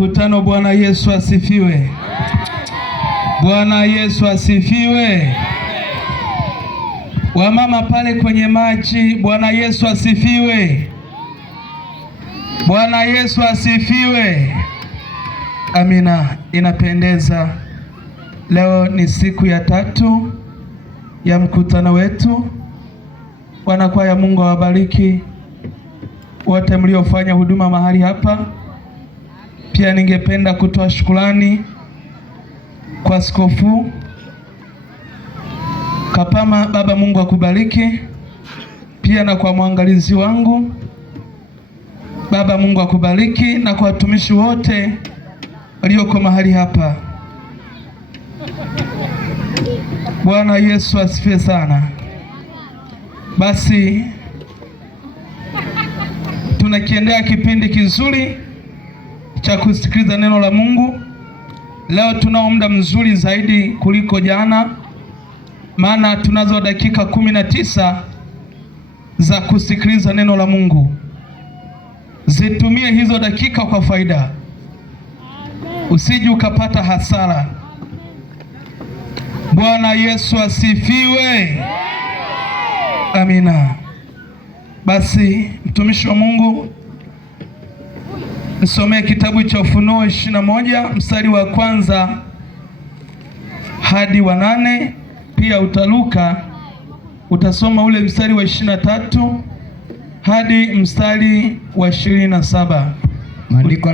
Mkutano. Bwana Yesu asifiwe. Bwana Yesu asifiwe. Wamama pale kwenye maji, Bwana Yesu asifiwe. Bwana Yesu asifiwe. Amina. Inapendeza. Leo ni siku ya 3 ya mkutano wetu. Wanakwaya, Mungu awabariki wote mliofanya huduma mahali hapa. Pia ningependa kutoa shukrani kwa Askofu Kapama. Baba, Mungu akubariki. Pia na kwa mwangalizi wangu, Baba, Mungu akubariki, na kwa watumishi wote walioko mahali hapa. Bwana Yesu asifiwe sana. Basi tunakiendea kipindi kizuri cha kusikiliza neno la Mungu. Leo tunao muda mzuri zaidi kuliko jana, maana tunazo dakika 19 za kusikiliza neno la Mungu. Zitumie hizo dakika kwa faida, usije ukapata hasara. Bwana Yesu asifiwe. Amina. Basi mtumishi wa Mungu, nisomee kitabu cha Ufunuo 21 mstari wa 1 hadi wa 8. Pia utaluka utasoma ule mstari wa 23 hadi mstari wa 27. Maandiko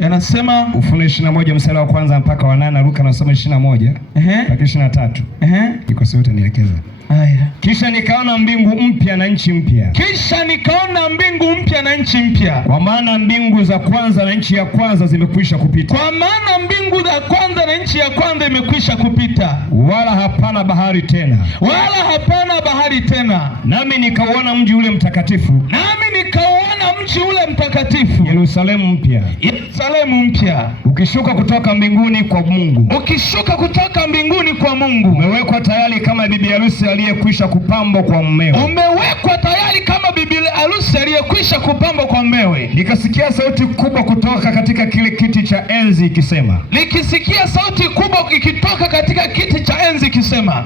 yanasema Ufunuo 21 mstari wa 1 mpaka wa 8. Luka anasoma 21 mpaka 23. Iko sauti nielekeza. Haya. Kisha nikaona mbingu mpya na nchi mpya. Kisha nikaona mbingu mpya na nchi mpya. Kwa maana mbingu za kwanza na nchi ya kwanza zimekwisha kupita. Kwa maana mbingu za kwanza na nchi ya kwanza imekwisha kupita. Wala hapana bahari tena. Wala hapana bahari tena. Nami nikauona mji ule mtakatifu. Nami nikauona mji ule mtakatifu. Yerusalemu mpya. Yerusalemu mpya. Ukishuka kutoka mbinguni kwa Mungu. Ukishuka kutoka mbinguni kwa Mungu. Umewekwa tayari kama bibi harusi aliyekwisha kupambwa kwa mmewe. Umewekwa tayari kama bibi harusi aliyekwisha kupambwa kwa mmewe. Nikasikia sauti kubwa kutoka katika kile kiti cha enzi ikisema. Nikisikia sauti kubwa ikitoka katika kiti cha enzi ikisema.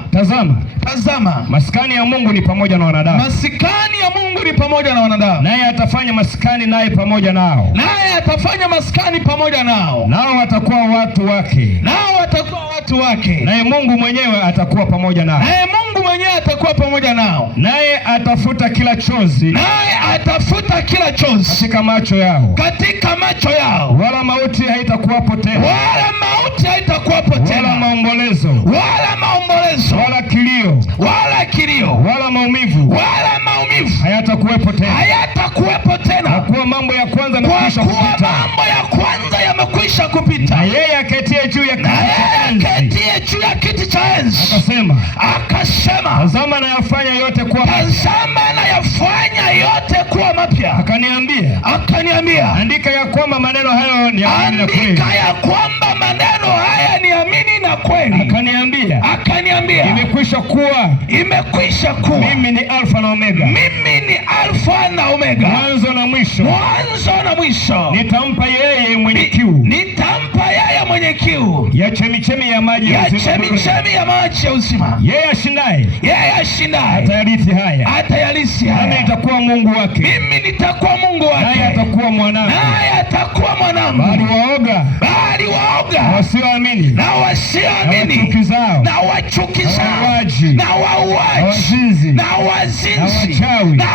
Tazama, maskani ya Mungu ni pamoja na wanadamu. Maskani ya Mungu ni pamoja na wanadamu. Naye atafanya maskani naye pamoja nao. Naye atafanya maskani pamoja nao. Nao watakuwa watu wake. Nao watakuwa watu wake. Naye Mungu mwenyewe atakuwa pamoja nao. Naye Mungu mwenyewe atakuwa pamoja nao. Naye atafuta kila chozi. Naye atafuta kila chozi katika macho yao. Katika macho yao. Wala mauti haitakuwapo tena. Wala mauti haitakuwapo tena. Wala maombolezo. Wala maombolezo. Wala kilio. Wala kilio. Wala maumivu. Wala maumivu. Hayatakuwepo tena. Hayatakuwepo tena. Kwa kuwa mambo ya kwanza yamekwisha kupita. Mambo ya kwanza yamekwisha kupita. Na yeye aketie juu ya kiti cha enzi akasema, tazama nayafanya yote kuwa mapya. Tazama nayafanya yote kuwa mapya. Akaniambia, andika ya kwamba maneno hayo ni amini na kweli. Andika ya kwamba maneno haya ni amini na kweli. Akaniambia, imekwisha kuwa. Mimi ni Alfa na Omega. Mimi ni Alfa na Omega. Mwanzo na mwisho. Nitampa yeye mwenye kiu. Ya chemichemi ya maji ya uzima. Yeye ashindaye. Atayarithi haya. Nami nitakuwa Mungu wake. Naye atakuwa mwanangu. Bali waoga. Wasioamini. Na wachukizao. Na wauaji. Na wazinzi. Na wachawi. Na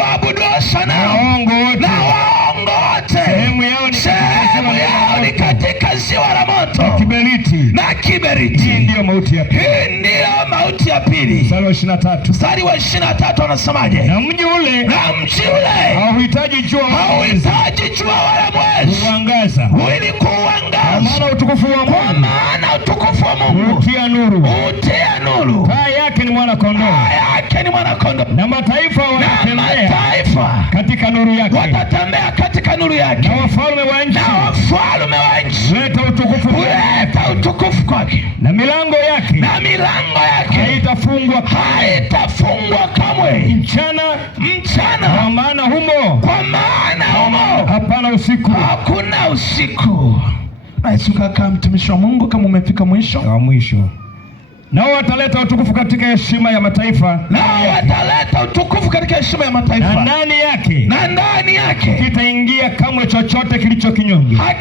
waabuduo sanamu. Na waongo wote. Sehemu yao ni katika ziwa la moto na kiberiti. Hii ndiyo mauti ya pili. Mstari wa 23 anasemaje? Na mji ule hauhitaji jua wala mwezi ili kuangaza. Maana utukufu wa Mungu hutia nuru. Taa yake ni mwana kondoo. yake ni mwanakondoo, na mataifa katika nuru yake, watatembea katika nuru yake, na wafalme wa nchi huleta utukufu kwake, na milango yake haitafungwa kamwe mchana, kwa maana humo hapana usiku. Hakuna usiku. Kaka mtumishi wa Mungu, kama umefika mwisho, nao wataleta utukufu katika heshima ya mataifa, na ndani yake kitaingia kamwe chochote kilicho kinyonge, wala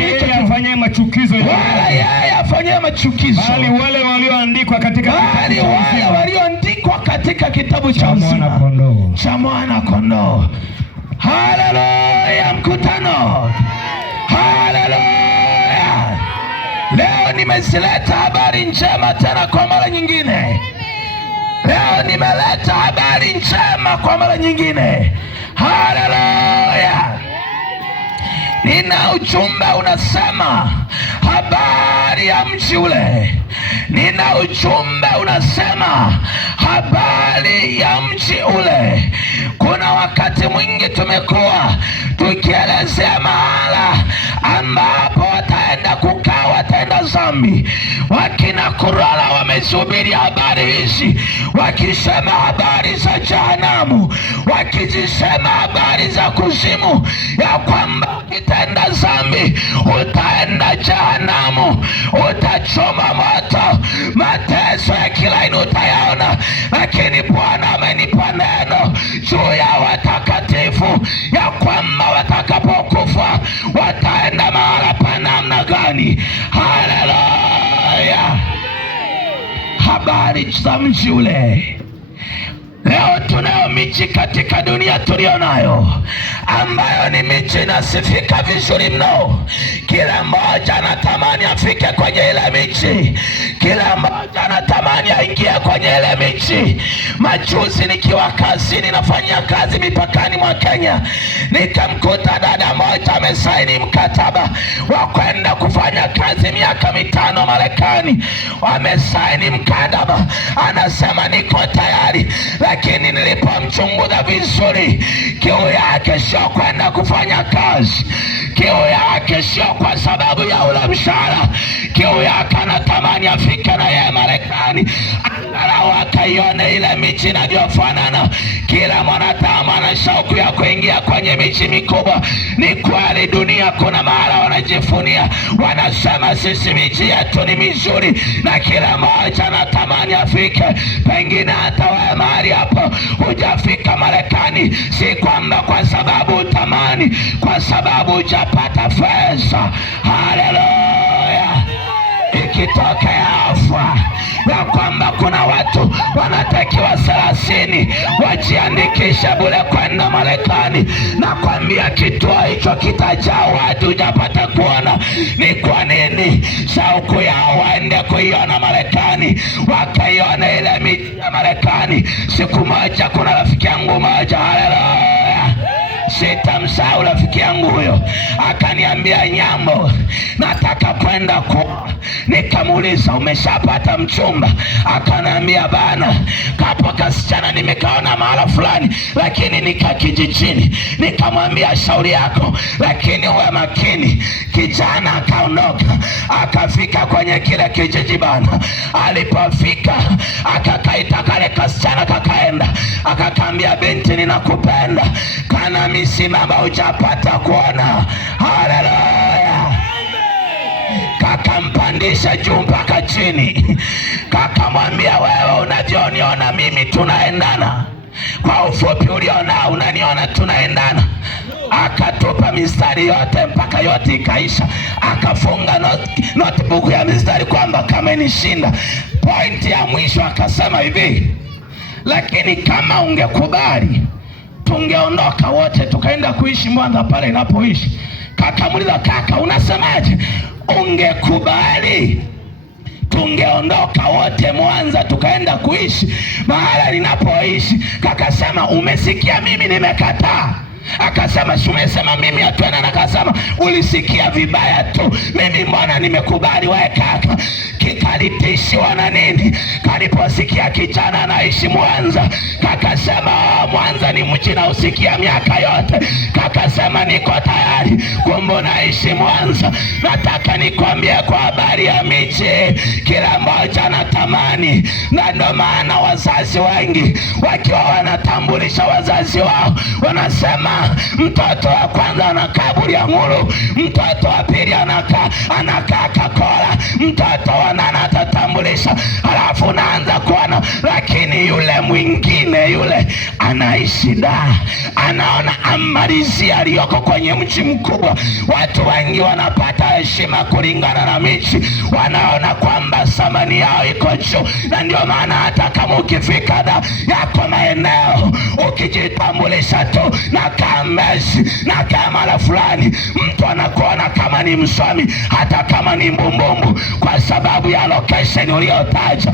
yeye afanye machukizo, bali wale walioandikwa katika kitabu cha uzima cha Mwana-Kondoo. Haleluya mkutano, haleluya. Leo nimezileta habari njema tena kwa mara nyingine. Haleluya. Nina ujumbe unasema habari ya mji ule. Kuna wakati mwingi tumekuwa tukielezea mahala ambapo wataenda kukaa, wataenda zambi. Wakina Kurola wamesubiri habari hizi, wakisema habari za jehanamu, wakizisema habari za kuzimu, ya kwamba ukitenda zambi utaenda jehanamu, utachoma moto, mateso ya kila aina utayaona. Lakini Bwana amenipa neno juu ya watakatifu, ya kwamba watakapokufa wataenda mahala pa namna gani. Haleluya. Habari za mji ule. Leo tunayo miji katika dunia tulionayo, ambayo ni miji inasifika vizuri mno. Kila mmoja anatamani afike kwenye ile miji, kila mmoja anatamani aingie kwenye ile miji. Majuzi nikiwa kazini, nafanya kazi mipakani mwa Kenya, nikamkuta dada mmoja amesaini mkataba wa kwenda kufanya kazi miaka 5 Marekani. Wamesaini mkataba, anasema niko tayari. Lakini nilipomchunguza vizuri, kiu yake sio kwenda kufanya kazi, kiu yake sio kwa sababu ya ule mshahara. Kiu yake anatamani afike na yeye Marekani, angalau akaione ile miji inavyofanana. Kila mwanadamu ana shauku ya kuingia kwenye miji mikubwa. Ni kweli dunia kuna mahala wanajifunia, wanasema sisi miji yetu ni mizuri, na kila mmoja anatamani afike. Pengine hata wewe mahali hapo hujafika Marekani, si kwamba kwa sababu utamani, kwa sababu hujapata fedha. Haleluya. Ikitokea afwa ya kwamba kuna watu wanatakiwa 30 wajiandikishe bure kwenda Marekani, na kwambia kituo hicho kitajaa watu, hujapata kuona. Ni kwa nini? Shauku yao waende kuiona Marekani, wakaiona ile miji ya Marekani. Siku moja kuna rafiki yangu moja, haleluya, sitamsahau rafiki yangu huyo, akaniambia Nyambo, nataka kwenda kwa. Nikamuuliza umeshapata mchumba? Akaniambia bana, kapo kasichana nimekaona mahala fulani, lakini nika kijijini. Nikamwambia shauri yako, lakini uwe makini. Kijana akaondoka, akafika kwenye kile kijiji bana. Alipofika akakaita kale kasichana, kakaenda akakambia, binti ninakupenda, kana misimama hujapata kuona. Haleluya. Kakampandisha juu mpaka chini, kakamwambia wewe unajiona mimi tunaendana, kwa ufupi uliona unaniona tunaendana. Akatupa mistari yote mpaka yote ikaisha, akafunga notebook ya mistari kwamba kama inishinda. Pointi ya mwisho akasema hivi, lakini kama ungekubali tungeondoka wote tukaenda kuishi Mwanza pale inapoishi. Kakamuliza, kaka unasemaje? Ungekubali tungeondoka wote Mwanza tukaenda kuishi mahala ninapoishi? Kakasema umesikia, mimi nimekataa. Akasema si umesema mimi hatuenda? Akasema ulisikia vibaya tu, mimi mbona nimekubali wewe kaka. Kikalitishiwa na nini? Kaliposikia kijana anaishi Mwanza, kakasema Mwanza ni mji na usikia miaka yote. Kakasema niko tayari, kumbe naishi Mwanza. Nataka nikwambie kwa habari ya miji, kila mmoja anatamani, na ndio maana wazazi wengi wakiwa wanatambulisha wazazi wao wanasema mtoto wa kwanza anakaa Bulyanhulu, mtoto wa pili anakaa Kakola, mtoto wa nane atatambulisha, halafu naanza kuona. Lakini yule mwingine yule anaishi Dar, anaona amalizi aliyoko kwenye mji mkubwa. Watu wengi wanapata heshima kulingana na miji, wanaona kwamba thamani yao iko juu. Na ndio maana hata kama ukifika Dar yako maeneo ukijitambulisha tu na Mbezi na Kamala fulani, mtu anakuona kama ni msomi hata kama ni mbumbumbu, kwa sababu ya location uliyotaja.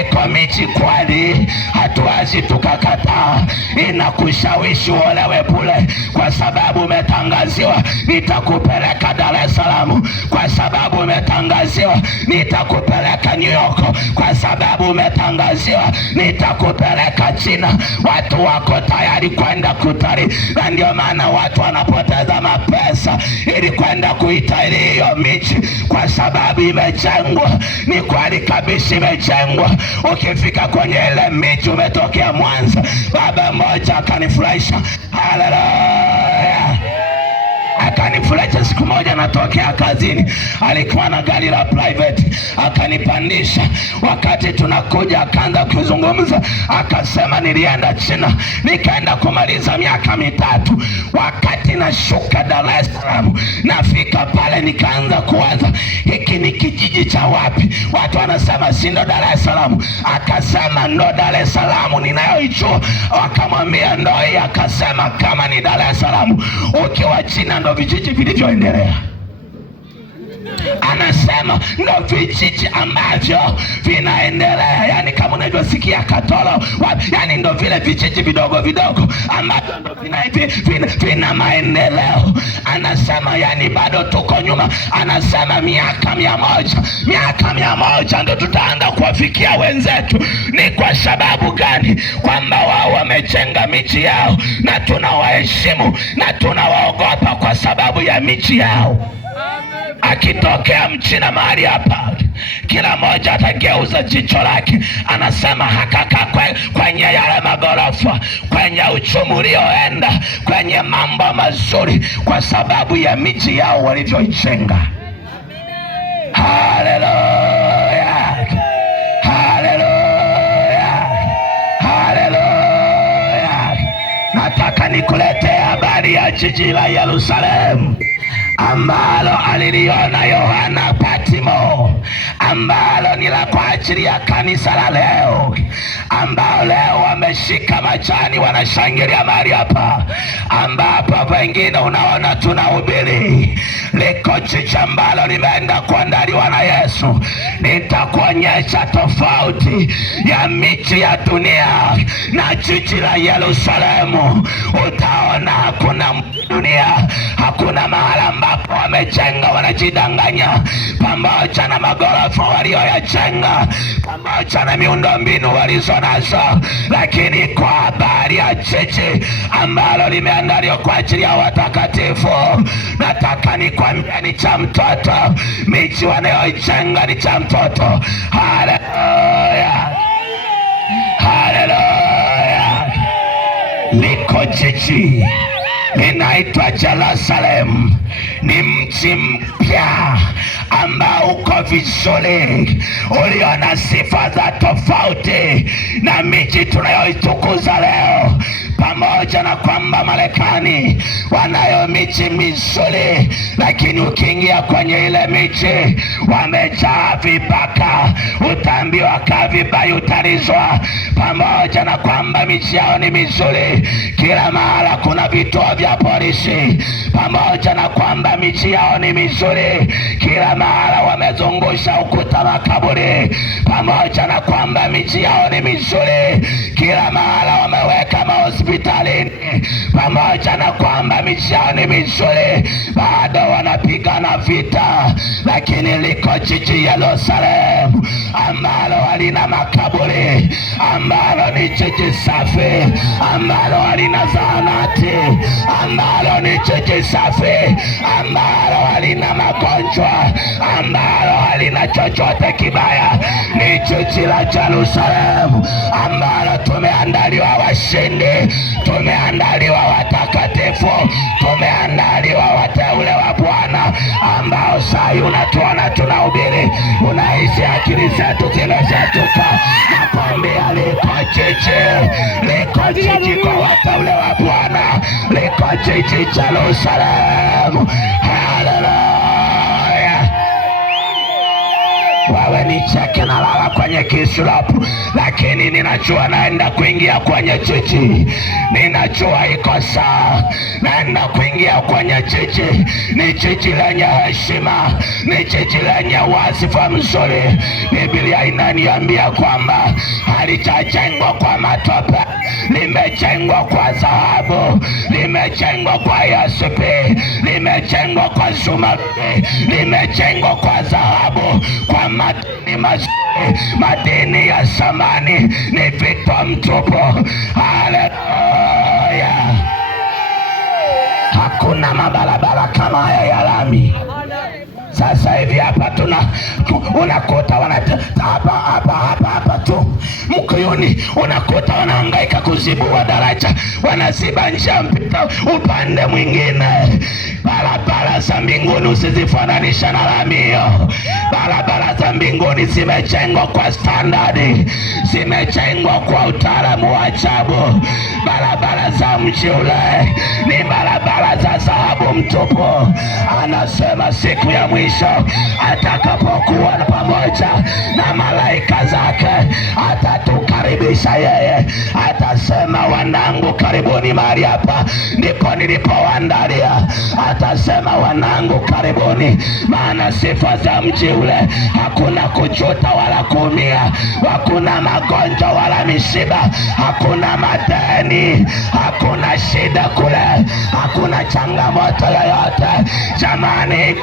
Iko miji kweli hatuwezi tukakataa, inakushawishi uolewe bure kwa sababu umetangaziwa nitakupeleka Dar es Salaam, kwa sababu umetangaziwa nitakupeleka New York, kwa sababu umetangaziwa nitakupeleka China. Watu wako tayari kwenda kutalii, na ndio maana watu wanapoteza mapesa ili kwenda kuitalii hiyo miji, kwa sababu imejengwa. Ni kweli kabisa imejengwa. Ukifika kwenye ile miji, umetokea Mwanza, baba mmoja akanifurahisha, haleluya, akanifurahisha. Siku moja natokea kazini, alikuwa na gari la private, akanipandisha. Wakati tunakuja akaanza kuzungumza, akasema nilienda China nikaenda kumaliza miaka 3. Wakati nashuka Dar es Salaam, nafika pale nikaanza kuwaza, hiki ni kijiji cha wapi? Watu wanasema si ndo Dar es Salaam? Akasema ndo Dar es Salaam ninayoijua. Wakamwambia ndo hii. Akasema kama ni Dar es Salaam, ukiwa China ndo vijiji vilivyoendelea. Anasema ndo vijiji ambavyo vinaendelea, yani kama unavyosikia Katoro, yani ndo vile vijiji vidogo vidogo ambavyo ndo vina maendeleo. Anasema yani bado tuko nyuma. Anasema miaka 100 ndo tutaanza kuwafikia wenzetu. Ni kwa sababu gani? Kwamba wao wamejenga miji yao na tunawaheshimu na tunawaogopa kwa sababu ya miji yao. Akitokea Mchina mahali hapa, kila mmoja atageuza jicho lake. Anasema hakaka kwenye yale magorofa, kwenye uchumi ulioenda, kwenye mambo mazuri, kwa sababu ya miji yao walivyoijenga. Haleluya, haleluya, haleluya. Nataka nikuletea habari ya jiji la Yerusalemu ambalo aliliona Yohana Patmo, ambalo ni la kwa ajili ya kanisa la leo, ambao leo wameshika majani wanashangilia mahali hapa, ambapo wengine unaona tunahubiri. Liko jiji ambalo limeenda kuandaliwa na Yesu. Nitakuonyesha tofauti ya miji ya dunia na jiji la Yerusalemu. Utaona hakuna dunia, hakuna mahala ambapo wamejenga wanajidanganya, pamoja na magorofa walioyajenga, pamoja na miundombinu walizo nazo. Lakini kwa habari ya jiji ambalo limeandaliwa kwa ajili ya watakatifu, nataka nikwambia ni cha mtoto. Miji wanayoijenga ni cha mtoto. Haleluya, haleluya. Liko jiji linaitwa Yerusalemu. Ni mji mpya ambao uko vizuri, ulio na sifa za tofauti na miji tunayoitukuza leo. Pamoja na kwamba Marekani wanayo miji mizuri, lakini ukiingia kwenye ile miji wamejaa vibaka, utaambiwa kaa vibaya utarizwa. Pamoja na kwamba miji yao ni mizuri, kila mahala kuna vituo vya polisi. wanaishi, pamoja na kwamba miji yao ni mizuri, kila mahala wamezungusha ukuta makaburi, pamoja na kwamba miji yao ni mizuri, kila mahala wameweka mahospitalini, pamoja na kwamba miji yao ni mizuri, bado wanapigana vita. Lakini liko jiji Yerusalemu ambalo halina makaburi, ambalo ni jiji safi, ambalo halina zahanati, ambalo ni jiji safi, ambalo halina magonjwa, ambalo halina chochote kibaya. Ni jiji la Yerusalemu ambalo tumeandaliwa washindi, tumeandaliwa watakatifu, tumeandaliwa wateule wa Bwana, ambao saa hii unatuona tunahubiri, unahisi akili zetu zimeshatuka. Nakwambia liko jiji kwa wateule wa Bwana, liko jiji Yerusalemu. Haleluya. Wawe nicheke na lala kwenye kisulapu, lakini ninajua naenda kuingia kwenye jiji. Ninajua iko saa naenda kuingia kwenye jiji. Ni jiji lenye heshima, ni jiji lenye wasifa mzuri. Biblia inaniambia kwamba halijajengwa kwa matope, limejengwa kwa dhahabu, limejengwa kwa yasipi, limejengwa kwa zumaridi, limejengwa kwa dhahabu, kwa madini mazuri, madini ya samani. Ni vitu mtupu. Haleluya. Hakuna mabarabara kama haya ya lami. Sasa hivi hapa unakuta hapa tu Mkuyuni, unakuta wanahangaika kuzibua daraja, wanaziba njia mpita upande mwingine. Barabara za mbinguni usizifananisha na lami hiyo. Barabara za mbinguni zimejengwa kwa standardi, zimejengwa kwa utaalamu wa ajabu. Barabara za mji ule ni barabara za dhahabu mtupu. Anasema siku ya mwisho atakapokuwa pamoja na malaika zake, atatukaribisha yeye, atasema, wanangu karibuni mahali hapa ndipo nilipowaandalia. Atasema, wanangu karibuni, maana sifa za mji ule hakuna kujuta wala kuumia, hakuna magonjwa wala misiba, hakuna madeni, hakuna shida kule, hakuna changamoto yoyote. Jamani,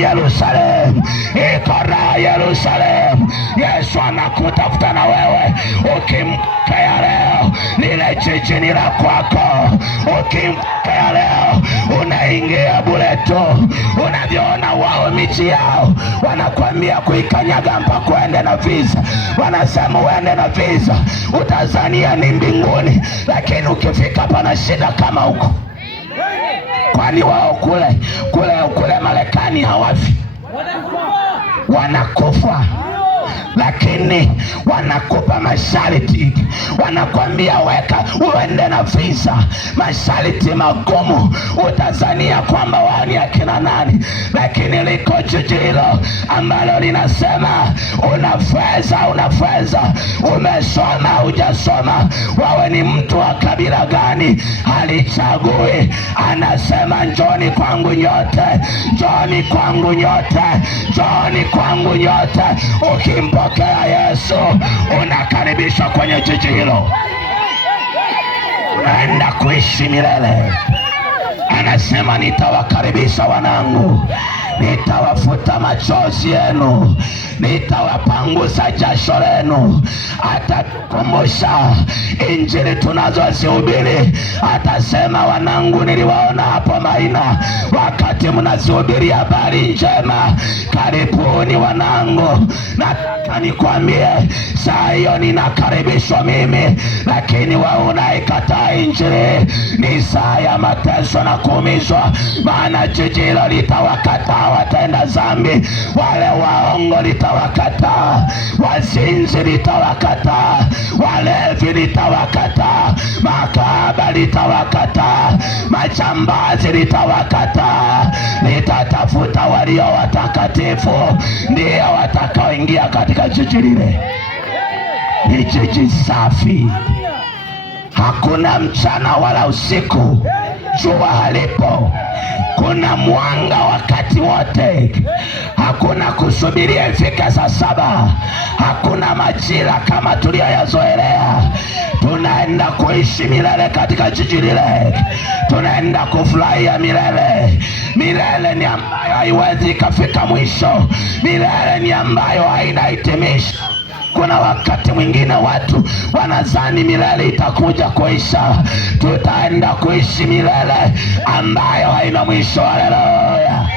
Yerusalemu, iko raha Yerusalemu. Yesu anakutafuta na wewe. Ukimpokea leo, lile jiji ni la kwako. Ukimpokea leo, unaingia bure tu. Unavyoona wao miji yao wanakwambia kuikanyaga mpaka uende na visa, wanasema uende na visa, utazania ni mbinguni, lakini ukifika pana shida kama huko. Kwani wao kule Marekani hawafi, wanakufa, lakini wanakupa masharti, wanakwambia weka uende na visa, masharti magumu, utazania kwamba wao ni akina nani. Lakini liko jiji hilo ambalo linasema unaweza, umesoma hujasoma, wawe ni mtu wa kabila gani, halichagui. Anasema njoni kwangu nyote, njoni kwangu nyote, njoni kwangu nyote. Ukimpokea Yesu unakaribishwa kwenye jiji hilo, unaenda kuishi milele. Anasema nitawakaribisha wanangu, nitawafuta machozi yenu, nitawapangusa jasho lenu. Atakumbusha injili tunazozihubiri. Atasema, wanangu niliwaona hapo Maina wakati mnazihubiri habari njema. Karibuni wanangu. Nataka nikwambie, saa hiyo ninakaribishwa mimi, lakini wewe unaikataa injili, ni saa ya mateso na kuumizwa. Maana jiji hilo litawakataa watenda dhambi, wale waongo litawakataa, wazinzi litawakataa, walevi litawakataa, makahaba litawakataa, majambazi litawakataa. Litatafuta walio watakatifu, ndio watakaoingia katika jiji lile. Ni jiji safi, hakuna mchana wala usiku. jua halipo, kuna mwanga wakati wote. Hakuna kusubiria ifike saa 7. Hakuna majira kama tuliyoyazoelea. Tunaenda kuishi milele katika jiji lile. Tunaenda kufurahia milele. Milele ni ambayo haiwezi ikafika mwisho. Milele ni ambayo haina hitimisho. Kuna wakati mwingine watu wanadhani milele itakuja kuisha. Tutaenda kuishi milele ambayo haina mwisho. Haleluya,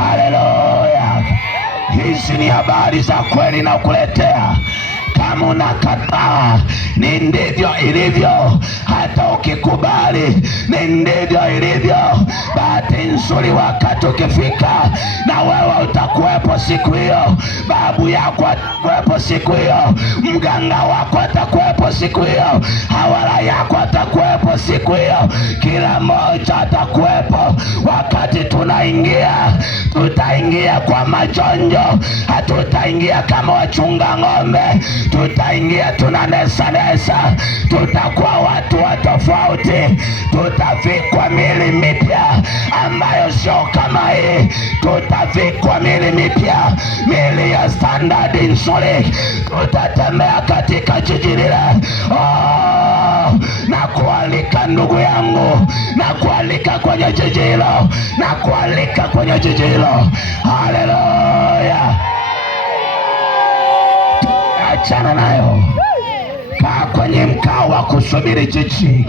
haleluya. Hizi ni habari za kweli na kuletea. Kama unakataa, ni ndivyo ilivyo. Hata ukikubali, ni ndivyo ilivyo. Bahati nzuri, wakati ukifika, na wewe utakuwepo siku hiyo. Babu yako atakuwepo siku hiyo. Mganga wako atakuwepo siku hiyo. Hawala yako atakuwepo siku hiyo. Kila mmoja atakuwepo. Wakati tunaingia, tutaingia kwa majonjo. Hatutaingia kama wachunga ng'ombe. Tutaingia tunanesa. Tutakuwa watu wa tofauti. Tutavikwa miili mipya ambayo sio kama hii. Tutavikwa miili mipya, miili ya standard nzuri. Tutatembea katika jiji lile. Na kualika ndugu yangu, na kualika kwenye jiji hilo, na kualika kwenye jiji hilo. Haleluya. Achana nayo. Kaa kwenye mkao wa kusubiri jiji.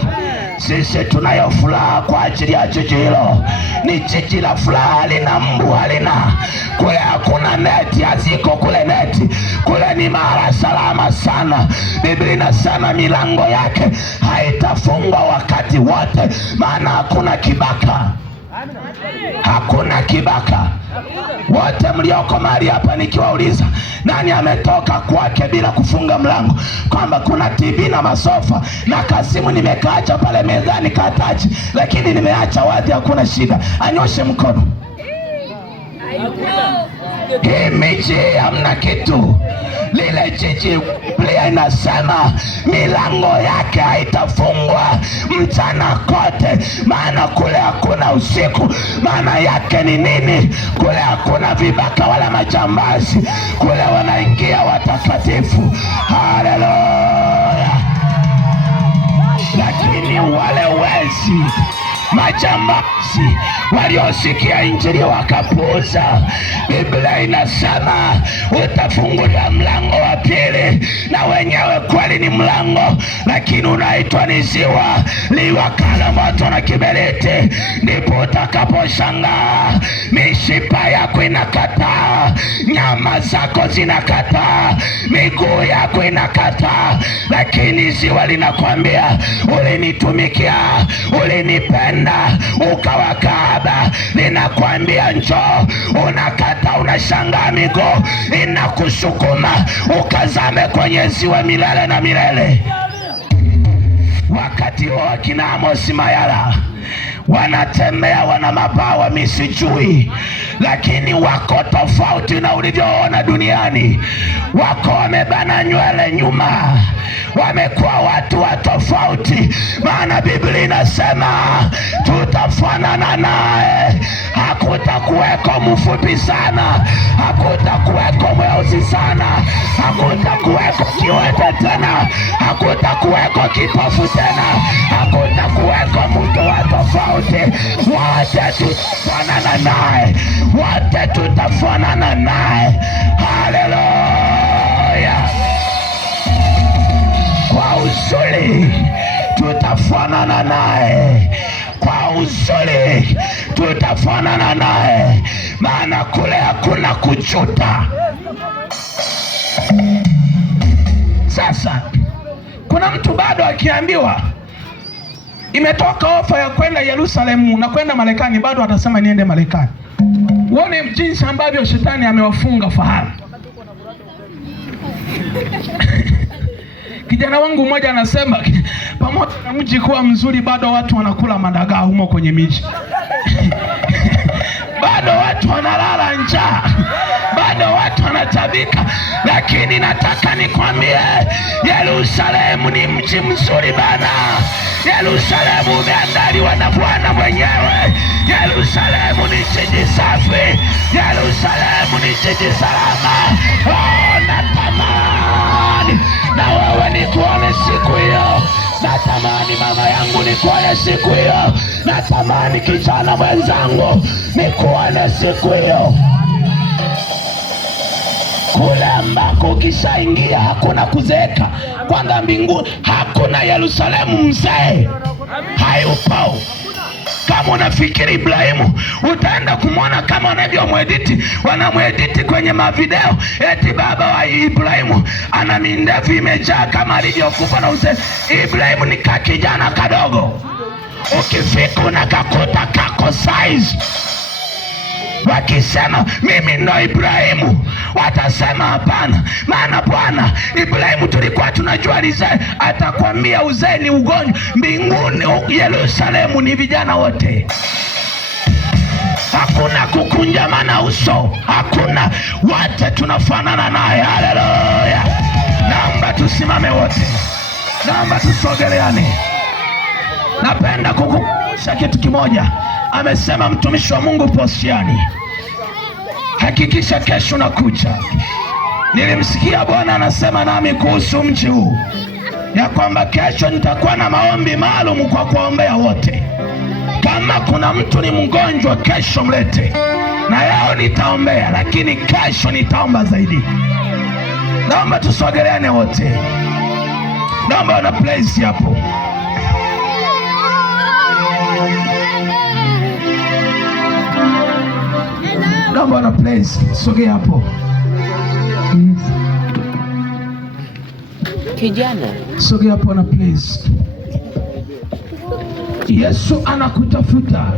Sisi tunayo furaha kwa ajili ya jiji hilo. Ni jiji la furaha, halina mbu, halina. Kule hakuna neti, haziko kule neti. Kule ni mahali salama sana. Biblia inasema milango yake haitafungwa wakati wote, maana hakuna kibaka. Hakuna kibaka. Wote mlioko mahali hapa nikiwauliza, nani ametoka kwake bila kufunga mlango? Kwamba kuna TV na masofa na kasimu nimekaacha pale mezani katachi, lakini nimeacha wazi, hakuna shida. Anyoshe mkono. Hii miji hamna kitu. Lile jiji Biblia inasema milango yake haitafungwa mchana kote, maana kule hakuna usiku. Maana yake ni nini? Kule hakuna vibaka wala majambazi. Kule wanaingia watakatifu. Haleluya. Lakini wale wezi, majambazi waliosikia injili wakapuuza, Biblia inasema utafungulia mlango wa pili, na wenyewe kweli ni mlango, lakini unaitwa ni ziwa liwakala moto na kiberiti. Ndipo utakaposhangaa mishipa yako inakataa, nyama zako zinakataa, miguu yako inakataa, lakini ziwa linakwambia ulinitumikia, ulinipenda, ukawa kahaba, ninakwambia njoo. Unakata, unashangaa miguu inakusukuma ukazame kwenye ziwa milele na milele. Wakati huo akina Amos Mayala wanatembea, wana mabawa misijui, lakini wako tofauti na ulivyoona duniani. Wako wamebana nywele nyuma, wamekuwa watu wa tofauti, maana Biblia inasema tutafanana naye. Hakutakuweko mfupi sana, hakutakuweko mweusi sana, hakutakuweko kiwete tena, hakutakuweko kipofu tena, hakutakuweko mtu wa tofauti. Wote tutafanana naye, wote tutafanana naye. Haleluya. Kwa uzuri tutafanana naye, kwa uzuri tutafanana naye, maana kule hakuna kujuta. Sasa kuna mtu bado akiambiwa imetoka ofa ya kwenda Yerusalemu na kwenda Marekani, bado atasema niende Marekani. Uone jinsi ambavyo shetani amewafunga fahamu. Kijana wangu mmoja anasema pamoja na mji kuwa mzuri, bado watu wanakula madagaa humo kwenye miji. Bado watu wanalala njaa, bado watu unatabika, lakini nataka nikwambie Yerusalemu ni mji mzuri bana. Yerusalemu umeandaliwa na Bwana mwenyewe. Yerusalemu ni jiji safi. Yerusalemu ni jiji salama. Oh, natamani na wewe nikuone siku hiyo. Natamani mama yangu nikuone siku hiyo. Natamani kijana mwenzangu nikuone siku hiyo. Kule ambako ukishaingia hakuna kuzeeka. Kwanza mbinguni hakuna Yerusalemu mzee, hayupo. Kama unafikiri Ibrahimu utaenda kumwona kama wanamwediti kwenye mavideo, eti baba wa Ibrahimu ana mindevu imejaa kama alivyokufa na uzee. Ibrahimu ni kakijana kadogo, ukifika unakakuta kako size. Wakisema mimi ndo Ibrahimu, watasema hapana, maana Bwana Ibrahimu tulikuwa tunajua lizee. Atakwambia uzee ni ugonjwa. Mbinguni Yerusalemu ni vijana wote, hakuna kukunjamana uso, hakuna, wote tunafanana naye. Haleluya! Naomba tusimame wote, naomba tusogeleane. Napenda kukukumbusha kitu kimoja. Amesema mtumishi wa Mungu Posiani, hakikisha kesho nakuja. Nilimsikia Bwana anasema nami kuhusu mji huu ya kwamba kesho nitakuwa na maombi maalum kwa kuombea wote. Kama kuna mtu ni mgonjwa, kesho mlete, na leo nitaombea, lakini kesho nitaomba zaidi. Naomba tusogeleane wote, naomba una place hapo. Naomba na place, sogea hapo. Kijana, sogea hapo na place. Yesu anakutafuta,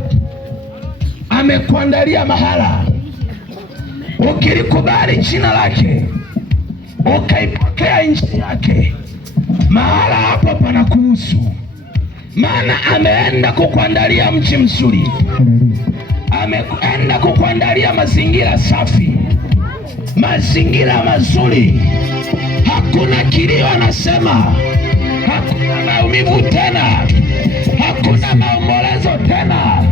amekuandalia mahala. Ukilikubali jina lake, ukaipokea injili yake, mahala hapo panakuhusu. Maana ameenda kukuandalia mji mzuri, ameenda kukuandalia mazingira safi, mazingira mazuri. Hakuna kilio, anasema hakuna maumivu tena, hakuna maombolezo tena,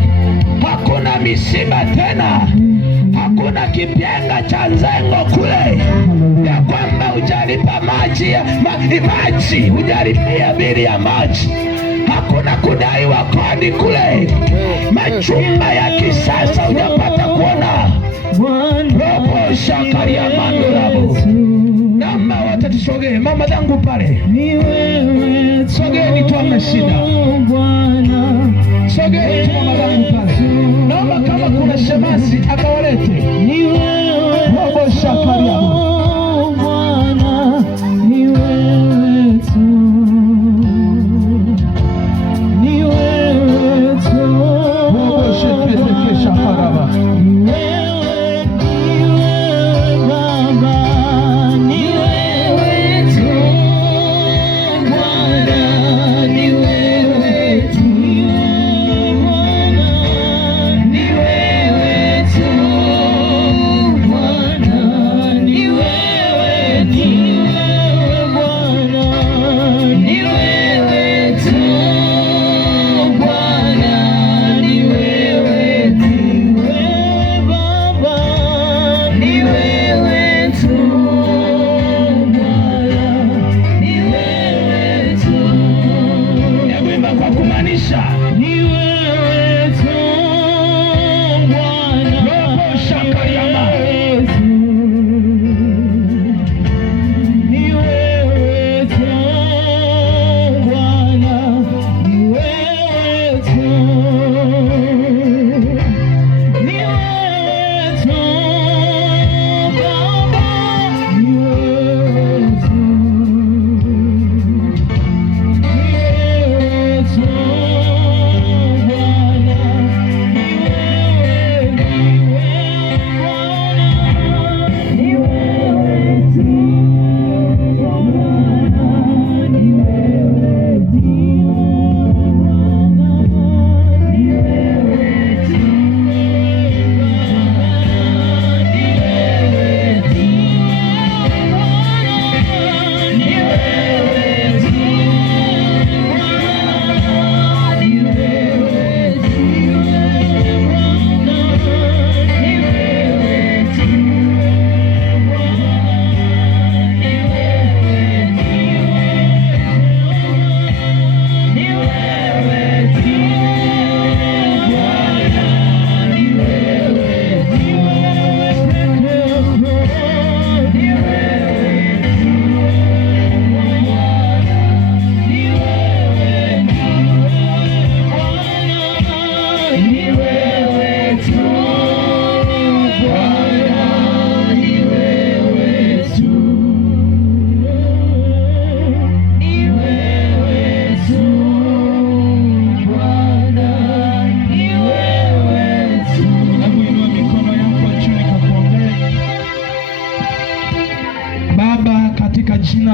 hakuna misiba tena, hakuna kipenga cha nzengo kule ya kwamba hujalipa maji, hujalipia bili ya maji. Hakuna kudaiwa kodi kule, majumba ya kisasa hujapata kuona. Robo shakaria mandurabu. Naomba wote tusogee, mama zangu pale, sogee nituame shida. Sogee tu mama zangu pale, naomba kama kuna shemasi akawalete. Robo shakaria Ni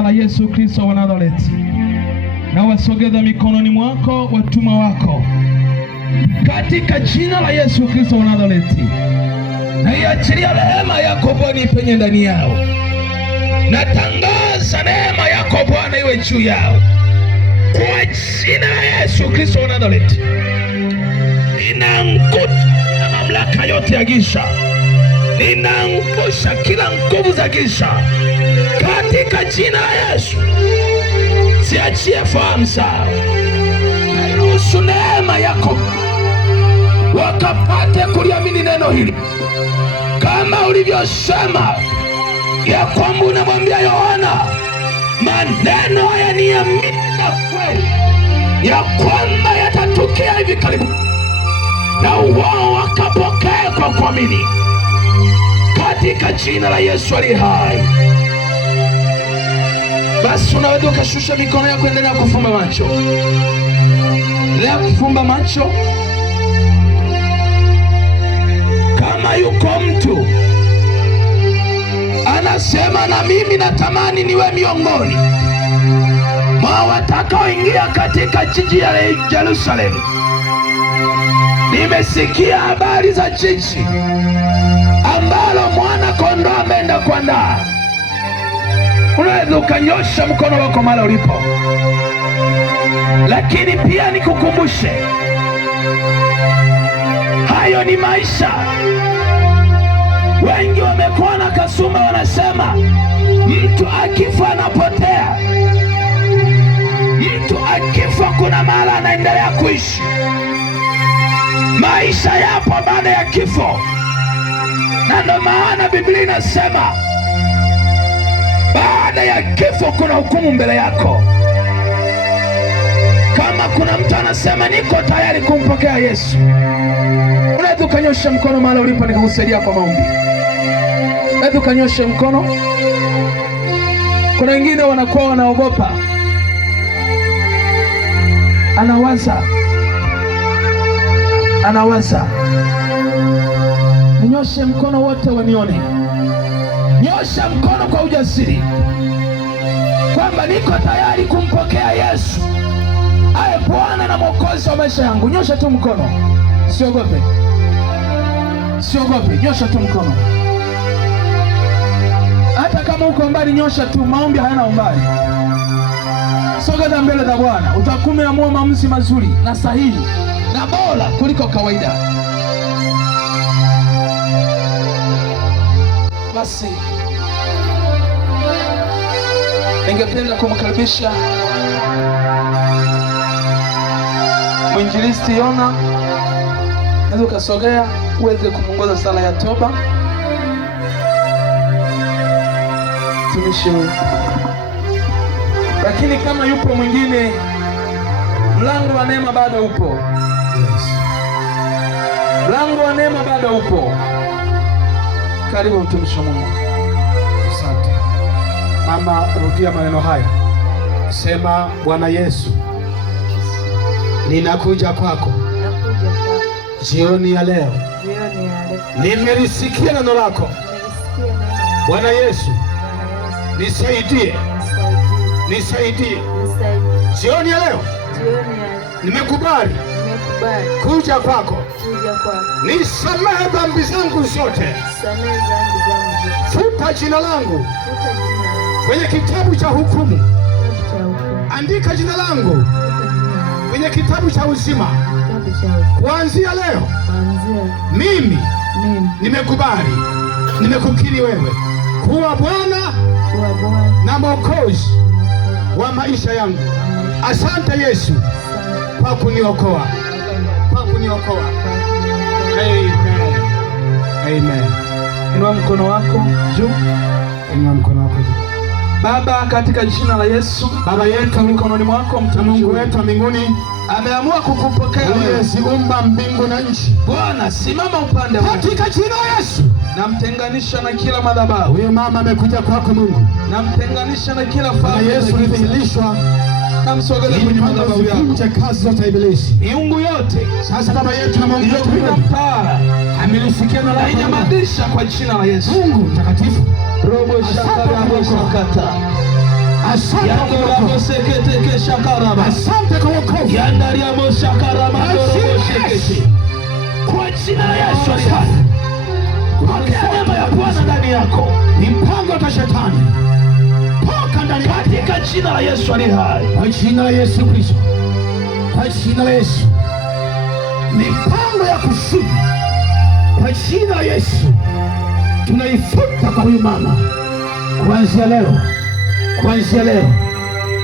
la Yesu Kristo wa Nazareti, na wasogeza mikononi mwako watumwa wako katika jina la Yesu Kristo wa Nazareti. Na iachilia rehema yako Bwana ipenye ndani yao. Natangaza neema yako Bwana iwe juu yao kwa jina la Yesu Kristo wa Nazareti. Ninaangusha mamlaka yote ya giza, ninaangusha kila nguvu za giza katika jina la Yesu. Siachie fahamu zao, nairuhusu neema yako wakapate kuliamini neno hili kama ulivyosema ya kwamba unamwambia Yohana, maneno haya ni ya mimi na kweli, ya kwamba yatatokea hivi karibuni, na wao wakapokea kwa kuamini katika jina la Yesu aliye hai. Basi unaweza ukashusha mikono yako, endelea kufumba macho, endelea kufumba macho. Kama yuko mtu anasema, na mimi natamani niwe miongoni mwa watakaoingia katika jiji ya Yerusalemu. Nimesikia habari za jiji ambalo mwana kondoo ameenda kuandaa. Unaweza ukanyosha mkono wako mahali ulipo, lakini pia nikukumbushe, hayo ni maisha. Wengi wamekuwa na kasumba, wanasema mtu akifa anapotea, mtu akifa kuna mahali anaendelea kuishi. Maisha yapo baada ya kifo, na ndio maana Biblia inasema baada ya kifo kuna hukumu mbele yako. Kama kuna mtu anasema niko tayari kumpokea Yesu, unaweza ukanyosha mkono mahali ulipo nikakusaidia kwa maombi. Unaweza ukanyosha mkono. Kuna wengine wanakuwa wanaogopa, anawaza. Ninyoshe mkono wote wanione. Nyosha mkono kwa ujasiri kwamba niko tayari kumpokea Yesu awe Bwana na Mwokozi wa maisha yangu. Nyosha tu mkono, siogope, nyosha tu mkono. Hata kama uko mbali, nyosha tu, maombi hayana umbali. Sogeza mbele za Bwana, utakuamua maamuzi mazuri na sahihi na bora kuliko kawaida. Basi ningependa kumkaribisha mwinjilisti Yona. Naweza ukasogea uweze kumongoza sala ya toba. Tumishi. Lakini kama yupo mwingine, mlango wa neema bado upo. Mlango wa neema bado upo. Karibu mtumishi wa Mungu. Asante. Mama, rudia maneno haya. Sema, Bwana Yesu, ninakuja kwako jioni ya leo. Nimelisikia neno lako. Bwana Yesu, nisaidie. Jioni ya leo nimekubali kuja kwako. Nisamehe dhambi zangu zote. Futa jina langu kwenye kitabu cha hukumu. Andika jina langu kwenye kitabu cha uzima. Kuanzia leo mimi nimekubali, nimekukiri wewe kuwa Bwana na Mwokozi wa maisha yangu. Asante Yesu kwa kuniokoa, Amen. Inua mkono wako juu. Baba, katika jina la Yesu, Baba yetu mikononi mwako, Mungu wetu wa mbinguni ameamua kukupokea wewe, ziumba mbingu na nchi. Bwana, simama upande wako katika jina la Yesu. Namtenganisha na kila madhabahu. Huyo mama amekuja kwako Mungu. Namtenganisha na kila falme. Yesu nidhihirishwa. Namsogeza kwenye madhabahu yako. Kazi zote ibilisi, miungu yote. Sasa Baba yetu na Mungu wetu mtara amelisikia na lainyamazisha kwa jina la Yesu. Mungu mtakatifu, robo shaka robo shakata. Asante kwa wokovu. Kwa jina la Yesu aliye hai. Pokea neema ya Bwana ndani yako. Ni mpango wa shetani. Toka ndani katika jina la Yesu aliye hai. Kwa jina la Yesu Kristo. Kwa jina la Yesu. Mipango ya kuzimu. Kwa jina la Yesu. Tunaifuta kwa huyu mama. Kuanzia leo. Kuanzia leo.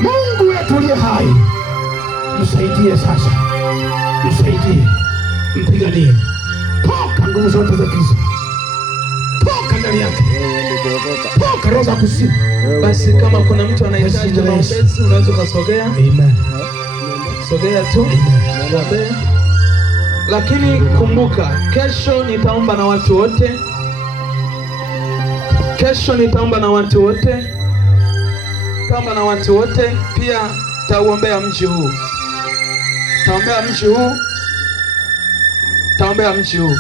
Mungu wetu aliye hai. Msaidie sasa. Msaidie. Mpiganie. Toka nguvu zote za giza. Toka ndani yake. Toka roho za kuzimu. Basi kama kuna mtu anahitaji maombezi unaweza kusogea. Amen. Sogea tu. Amen. Lakini kumbuka, kesho nitaomba na watu wote. Kesho nitaomba na watu wote. Taomba na watu wote. Pia tauombea mji huu. Taombea mji huu. Taombea mji huu.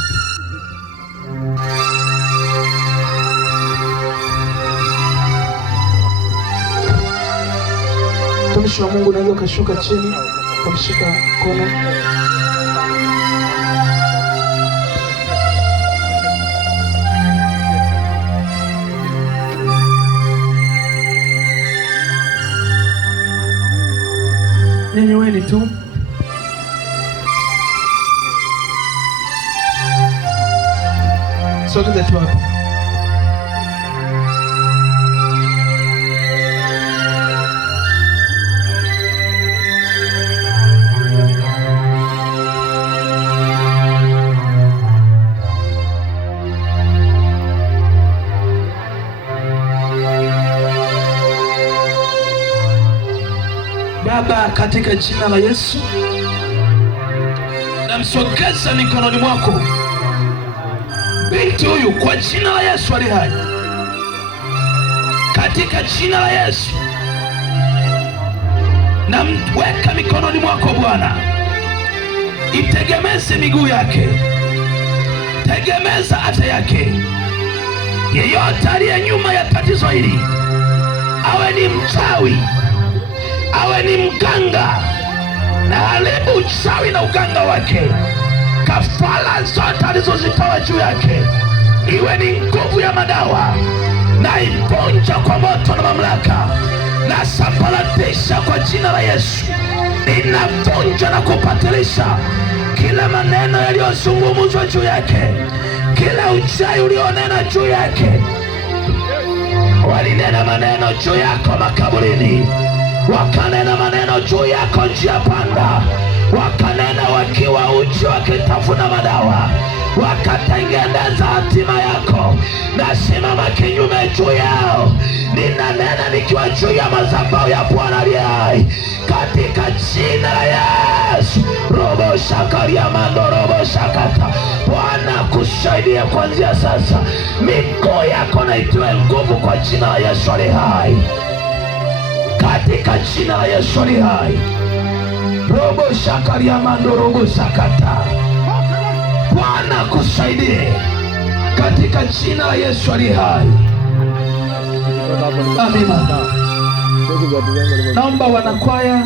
Mtumishi wa Mungu unaweza ukashuka chini kumshika mkono. Nyanyueni tu. Sogeza tu hapa. Baba, katika jina la Yesu namsogeza mikononi mwako binti huyu kwa jina la Yesu aliye hai. Katika jina la Yesu namweka mikononi mwako Bwana. Itegemeze miguu yake, tegemeza afya yake. Yeyote aliye nyuma ya tatizo hili, awe ni mchawi, awe ni mganga, na haribu uchawi na uganga wake. Kafara zote alizozitoa juu yake, iwe ni nguvu ya madawa, na ivunja kwa moto na mamlaka, na sambaratisha kwa jina la Yesu. Inavunja na kupatilisha kila maneno yaliyozungumzwa juu yake, kila uchawi ulionena juu yake. Walinena maneno juu yako makaburini, wakanena maneno juu yako njia panda, wakanena wakiwa uchi wakitafuna madawa, wakatengeneza hatima yako. Nasimama kinyume juu yao, ninanena nikiwa juu ya madhabahu ya Bwana aliye hai, katika jina la Yesu. Robo shakaria mando robo shakata. Bwana kusaidia kuanzia sasa, miguu yako na itoe nguvu kwa jina la Yesu aliye hai, katika jina la Yesu aliye hai. Robo shakaria mando robo shakata. Bwana kusaidie katika jina la Yesu aliye hai. Amina. Naomba wanakwaya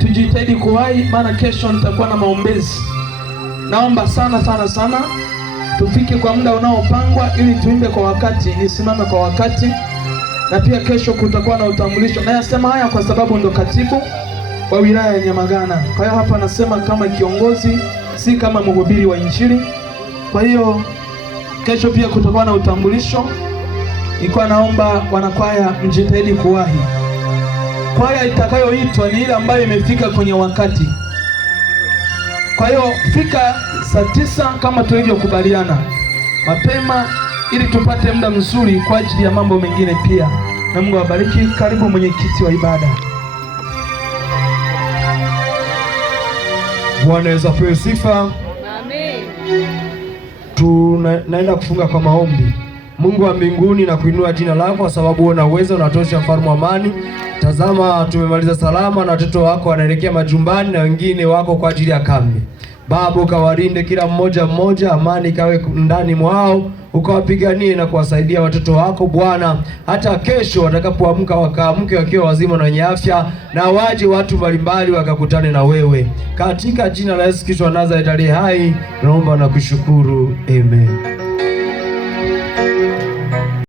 tujitahidi kuwahi, maana kesho nitakuwa na maombezi. Naomba sana sana sana tufike kwa muda unaopangwa ili tuimbe kwa wakati, nisimame kwa wakati, na pia kesho kutakuwa na utambulisho. Na yasema haya kwa sababu ndo katibu wa wilaya ya Nyamagana. Kwa hiyo hapa nasema kama kiongozi, si kama mhubiri wa Injili. Kwa hiyo kesho pia kutakuwa na utambulisho. Nilikuwa naomba wanakwaya mjitahidi kuwahi. Kwaya itakayoitwa ni ile ambayo imefika kwenye wakati. Kwa hiyo fika saa 9 kama tulivyokubaliana mapema, ili tupate muda mzuri kwa ajili ya mambo mengine pia. Na Mungu awabariki. Karibu mwenyekiti wa ibada. Bwana Yesu apewe sifa. Amen. Tunaenda kufunga kwa maombi. Mungu wa mbinguni na kuinua jina lako kwa sababu una uwezo, unatosha, mfalme wa amani. Tazama tumemaliza salama na watoto wako wanaelekea majumbani na wengine wako kwa ajili ya kambi. Baba, ukawalinde kila mmoja mmoja, amani kawe ndani mwao, ukawapiganie na kuwasaidia watoto wako Bwana, hata kesho watakapoamka wakaamke wakiwa wazima na wenye afya, na waje watu mbalimbali wakakutane na wewe, katika jina la Yesu Kristo wa Nazareti aliye hai, naomba na kushukuru, amen.